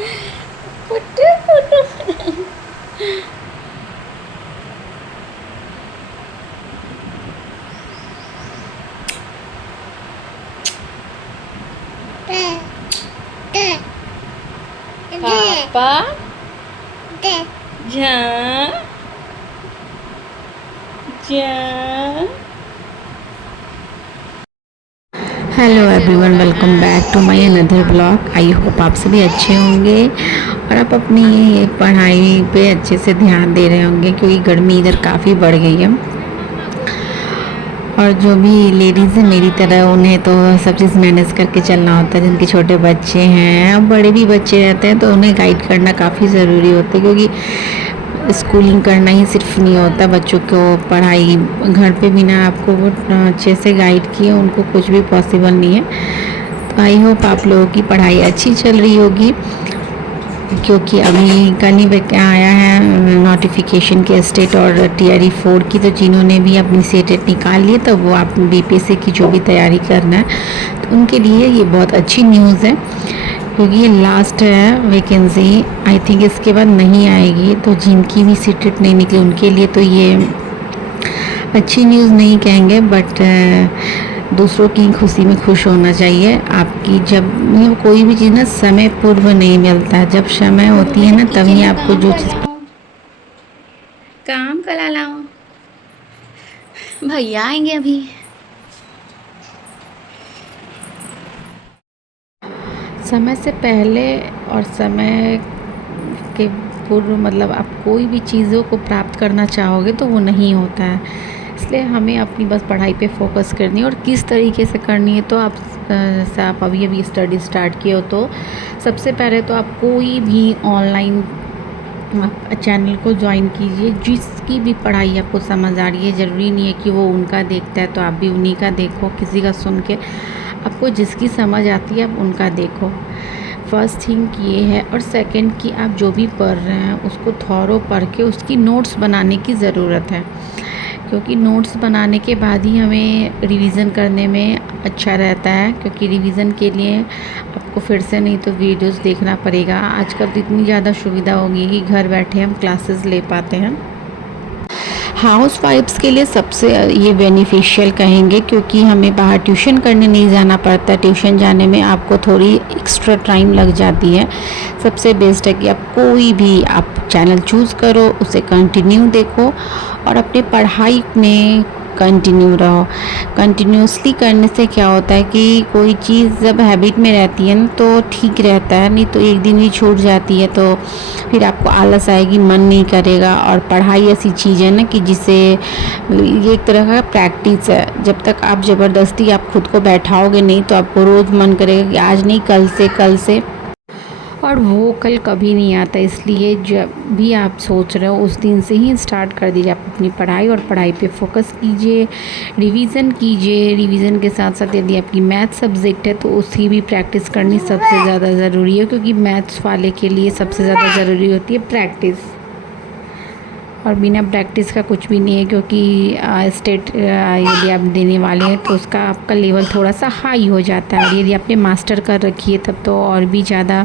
पुट्टू पुट्टू। पापा जा जा। Hello everyone, welcome back to my another blog. I hope आप सभी अच्छे होंगे और आप अपनी पढ़ाई पे अच्छे से ध्यान दे रहे होंगे, क्योंकि गर्मी इधर काफ़ी बढ़ गई है। और जो भी लेडीज़ हैं मेरी तरह, उन्हें तो सब चीज़ मैनेज करके चलना होता है। जिनके छोटे बच्चे हैं, अब बड़े भी बच्चे रहते हैं, तो उन्हें गाइड करना काफ़ी ज़रूरी होता है, क्योंकि स्कूलिंग करना ही सिर्फ नहीं होता। बच्चों को पढ़ाई घर पे बिना आपको वो अच्छे से गाइड किए उनको कुछ भी पॉसिबल नहीं है। तो आई होप आप लोगों की पढ़ाई अच्छी चल रही होगी, क्योंकि अभी कल ही आया है नोटिफिकेशन के स्टेट और टीआरई 4 की। तो जिन्होंने भी अपनी सीटेट निकाल ली, तो वो आप बीपीएससी की जो भी तैयारी करना है, तो उनके लिए ये बहुत अच्छी न्यूज़ है, क्योंकि ये लास्ट है वैकेंसी। आई थिंक इसके बाद नहीं आएगी। तो जिनकी भी सीटेट नहीं निकली उनके लिए तो ये अच्छी न्यूज़ नहीं कहेंगे, बट दूसरों की खुशी में खुश होना चाहिए। आपकी जब कोई भी चीज़ ना समय पूर्व नहीं मिलता है, जब समय होती है ना तभी आपको जो चीज़। काम कला लाऊं, भैया आएंगे अभी। समय से पहले और समय के पूर्व, मतलब आप कोई भी चीज़ों को प्राप्त करना चाहोगे तो वो नहीं होता है। इसलिए हमें अपनी बस पढ़ाई पे फोकस करनी है, और किस तरीके से करनी है। तो आप जैसे आप अभी अभी स्टडी स्टार्ट किए हो, तो सबसे पहले तो आप कोई भी ऑनलाइन चैनल को ज्वाइन कीजिए। जिसकी भी पढ़ाई आपको समझ आ रही है, ज़रूरी नहीं है कि वो उनका देखता है तो आप भी उन्हीं का देखो। किसी का सुन के आपको जिसकी समझ आती है आप उनका देखो। फर्स्ट थिंग ये है। और सेकंड कि आप जो भी पढ़ रहे हैं उसको थॉरो पढ़ के उसकी नोट्स बनाने की ज़रूरत है, क्योंकि नोट्स बनाने के बाद ही हमें रिवीज़न करने में अच्छा रहता है। क्योंकि रिवीज़न के लिए आपको फिर से नहीं तो वीडियोस देखना पड़ेगा। आजकल तो इतनी ज़्यादा सुविधा होगी कि घर बैठे हम क्लासेस ले पाते हैं। हाउस वाइफ्स के लिए सबसे ये बेनिफिशियल कहेंगे, क्योंकि हमें बाहर ट्यूशन करने नहीं जाना पड़ता। ट्यूशन जाने में आपको थोड़ी एक्स्ट्रा टाइम लग जाती है। सबसे बेस्ट है कि आप कोई भी आप चैनल चूज़ करो, उसे कंटिन्यू देखो और अपनी पढ़ाई में कंटिन्यू रहो। कंटिन्यूसली करने से क्या होता है कि कोई चीज़ जब हैबिट में रहती है ना तो ठीक रहता है, नहीं तो एक दिन ही छूट जाती है तो फिर आपको आलस आएगी, मन नहीं करेगा। और पढ़ाई ऐसी चीज़ है ना कि जिसे ये एक तरह का प्रैक्टिस है। जब तक आप ज़बरदस्ती आप खुद को बैठाओगे नहीं, तो आपको रोज़ मन करेगा कि आज नहीं कल से, कल से, और वो कल कभी नहीं आता। इसलिए जब भी आप सोच रहे हो उस दिन से ही स्टार्ट कर दीजिए। आप अपनी पढ़ाई और पढ़ाई पे फोकस कीजिए, रिवीज़न कीजिए। रिवीज़न के साथ साथ यदि आपकी मैथ सब्जेक्ट है तो उसकी भी प्रैक्टिस करनी सबसे ज़्यादा ज़रूरी है, क्योंकि मैथ्स वाले के लिए सबसे ज़्यादा ज़रूरी होती है प्रैक्टिस। और बिना प्रैक्टिस का कुछ भी नहीं है, क्योंकि स्टेट यदि आप देने वाले हैं तो उसका आपका लेवल थोड़ा सा हाई हो जाता है। और यदि आपने मास्टर कर रखी है तब तो और भी ज़्यादा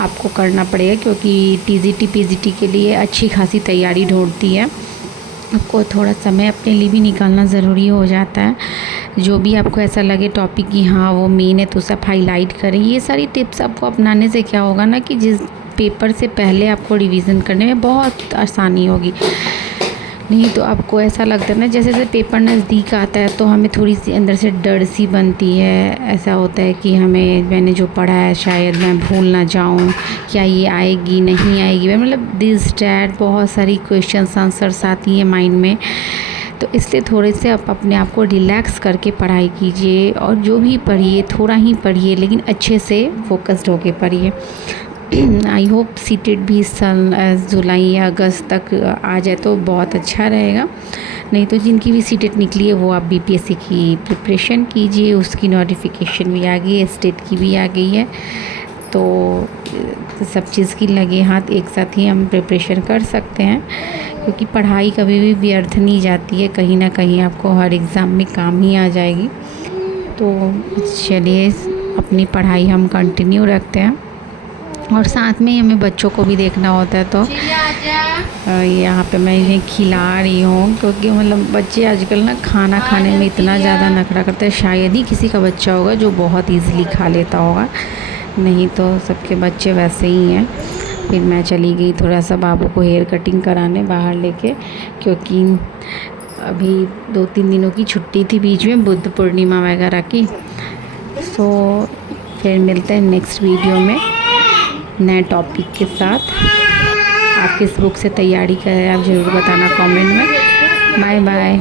आपको करना पड़ेगा, क्योंकि टीजीटी पीजीटी के लिए अच्छी खासी तैयारी ढूंढती है। आपको थोड़ा समय अपने लिए भी निकालना ज़रूरी हो जाता है। जो भी आपको ऐसा लगे टॉपिक कि हाँ वो मेन है तो सब हाईलाइट करें। ये सारी टिप्स आपको अपनाने से क्या होगा ना कि जिस पेपर से पहले आपको रिवीज़न करने में बहुत आसानी होगी। नहीं तो आपको ऐसा लगता है ना, जैसे जैसे पेपर नज़दीक आता है तो हमें थोड़ी सी अंदर से डर सी बनती है। ऐसा होता है कि मैंने जो पढ़ा है शायद मैं भूल ना जाऊं, क्या ये आएगी नहीं आएगी, मतलब दिस डैट बहुत सारी क्वेश्चंस आंसर्स आती हैं माइंड में। तो इसलिए थोड़े से आप अपने आप को रिलैक्स करके पढ़ाई कीजिए, और जो भी पढ़िए थोड़ा ही पढ़िए, लेकिन अच्छे से फोकस्ड होके पढ़िए। आई होप सीटेट भी इस साल जुलाई या अगस्त तक आ जाए तो बहुत अच्छा रहेगा। नहीं तो जिनकी भी सीटेट निकली है वो आप बीपीएससी की प्रिपरेशन कीजिए। उसकी नोटिफिकेशन भी आ गई है, स्टेट की भी आ गई है, तो सब चीज़ की लगे हाथ एक साथ ही हम प्रिपरेशन कर सकते हैं, क्योंकि पढ़ाई कभी भी व्यर्थ नहीं जाती है। कहीं ना कहीं आपको हर एग्ज़ाम में काम ही आ जाएगी। तो चलिए अपनी पढ़ाई हम कंटिन्यू रखते हैं। और साथ में ही हमें बच्चों को भी देखना होता है। तो यहाँ पे मैं इन्हें खिला रही हूँ, क्योंकि मतलब बच्चे आजकल ना खाना खाने में इतना ज़्यादा नखरा करते हैं। शायद ही किसी का बच्चा होगा जो बहुत इजीली खा लेता होगा, नहीं तो सबके बच्चे वैसे ही हैं। फिर मैं चली गई थोड़ा सा बाबू को हेयर कटिंग कराने बाहर लेके, क्योंकि अभी 2-3 दिनों की छुट्टी थी बीच में, बुद्ध पूर्णिमा वगैरह की। सो फिर मिलते हैं नेक्स्ट वीडियो में नए टॉपिक के साथ। आप किस बुक से तैयारी कर रहे हैं आप ज़रूर बताना कमेंट में। Bye bye.